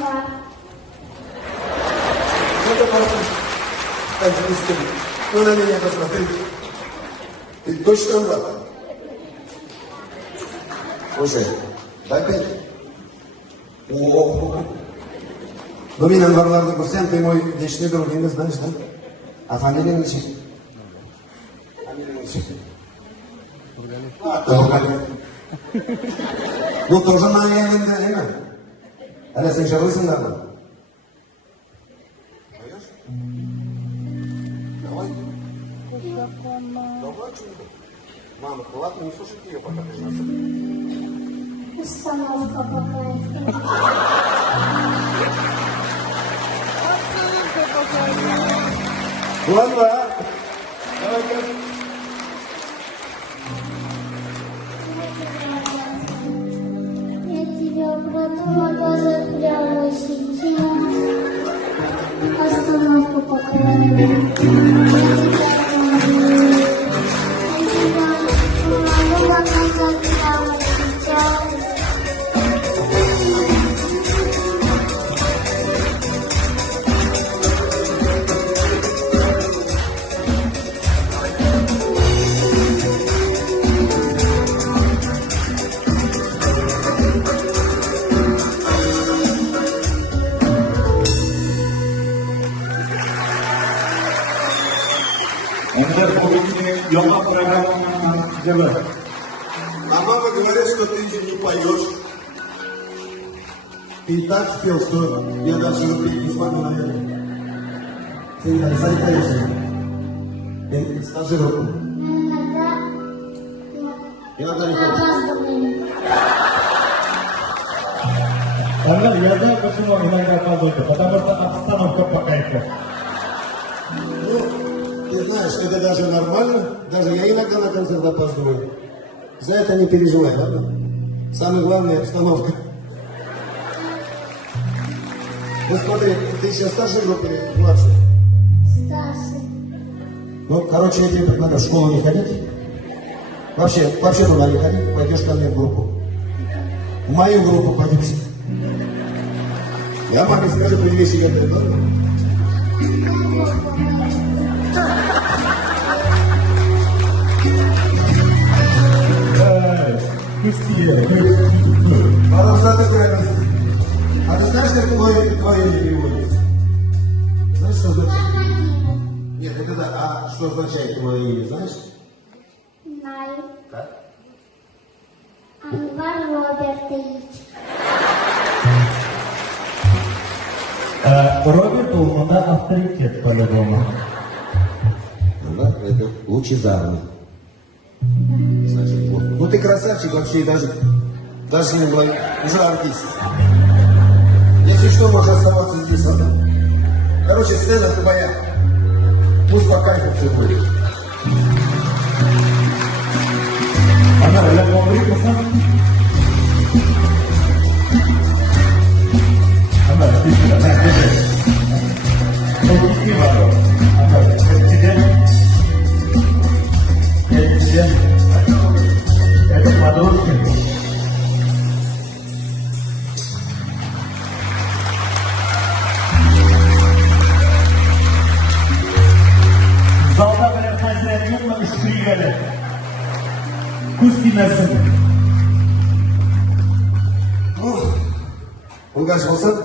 Var. Nerede kalsın? Ben seni istedim. Öyle ne yakasına değil. Точно да. Слушай, дай пей. О, Домин Анварларды көрсем, ты мой вечный друг, не знаешь, да? А фамилия ничего? Фамилия ничего. Тургалев. Ну, тоже на елінде, değil mi? Әлі сен жабылсыңдар ма? Поешь? Давай. Давай, что-то. Мама, ладно, не слушайте ее, пока ты женился. Установка по-кайфу. Ладно, давай-ка. Я тебя продумала даже прямо сейчас. Остановку по кайфу. Yoga программа делает. А мама говорит, что ты не поешь. Ты так спел, что я даже выпить не смогу, наверное. Скажи руку. Иногда не хочешь. Тогда я знаю, почему иногда опаздываете, потому что обстановка по кайфу. Ну, ты знаешь, это даже нормально. Даже я иногда на концерт опаздываю. За это не переживай, ладно? Самое главное — обстановка. Ну смотри, ты сейчас старшей группы или младшей? Старший. Ну, короче, я тебе предлагаю в школу не ходить. Вообще туда не ходить, пойдешь ко мне в группу. В мою группу пойдешь. Я маме скажу, что вещи готовят, ладно? Пожалуйста, такое. А ты знаешь, как твое имя переводится? Знаешь, что значит? Нет, это да. А что означает твое имя, знаешь? Знаю. Как? Анвар Робертович. Роберт Улмана авторитет по-любому. Да, это лучезарный. Значит, вот. Ну ты красавчик вообще, даже не была, уже артист. Если что, можешь оставаться здесь, ладно? Короче, сцена твоя. Пусть по кайфу все будет. Она, я говорю, она, ты сюда, на, держи. Опусти воду. Она, это тебе. Это подружки. Залда bilen konser yok mu? Işığı geldi. Kuş dinlersin. Улгаш болсын,